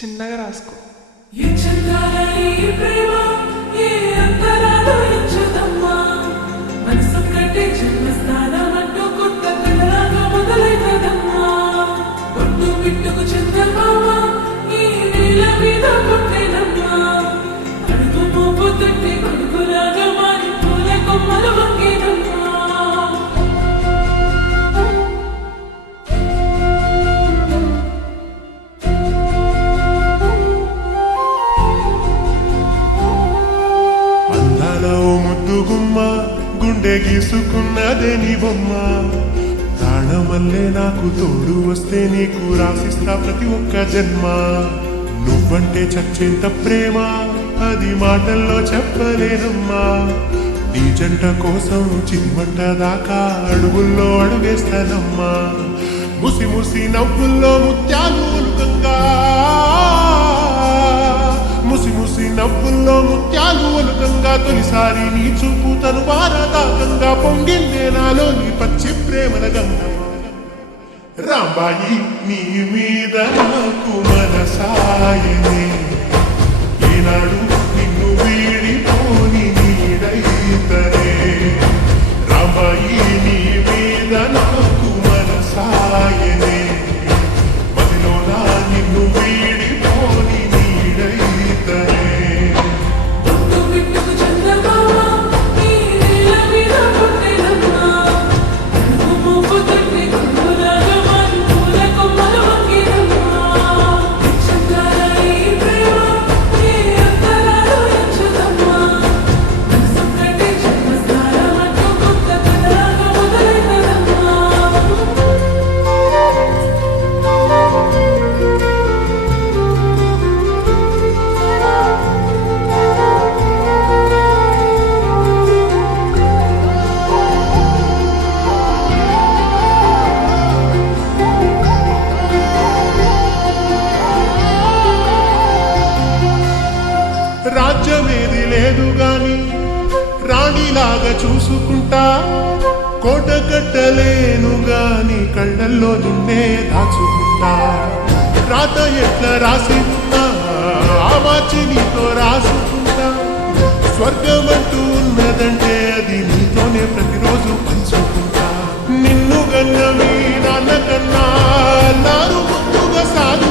చిన్నగా రాసుకో. గుండె గీసుకున్నదే నీ బొమ్మ, ప్రాణమల్లే నాకు తోడు వస్తే నీకు రాసిస్తా ప్రతి ఒక్క జన్మ. నువ్వంటే చచ్చేంత ప్రేమ అది మాటల్లో చెప్పలేనమ్మా. నీ జంట కోసం చిమ్మంట దాకా అడుగుల్లో అడుగేస్తానమ్మా. ముసి ముసి నవ్వుల్లో ముత్యాలు ఒలుకంగా, ముసి ముసి నవ్వుల్లో ముత్యాలు ఒలుకంగా, తొలిసారి నీ చూపు తను వారదాకంగా పొంగిందే నాలో నీ పచ్చి ప్రేమల గంగ. రాంబాయి నీ మీద నాకు మనసాయనే, ఈనాడు నిన్ను వీడిపోని నీడైతనే. రాంబాయి నీ మీద నాకు మనసాయనే, మదిలోనా నిన్ను వీడిపోని నీడైతనే. రాజ్యమేది లేదు గాని రాణిలాగా చూసుకుంటా, కోట కట్టలేను గాని కళ్ళల్లో నిన్నే దాచుకుంటా. రాత ఎట్లా రాసి ఉన్నా ఆ మార్చి నీతో రాసుకుంటా. స్వర్గమంటూ ఉన్నదంటే అది నీతోనే ప్రతిరోజు పంచుకుంటా. నిన్ను గన్న మీ నాన్న కన్నా నారు ముందుగా సాగు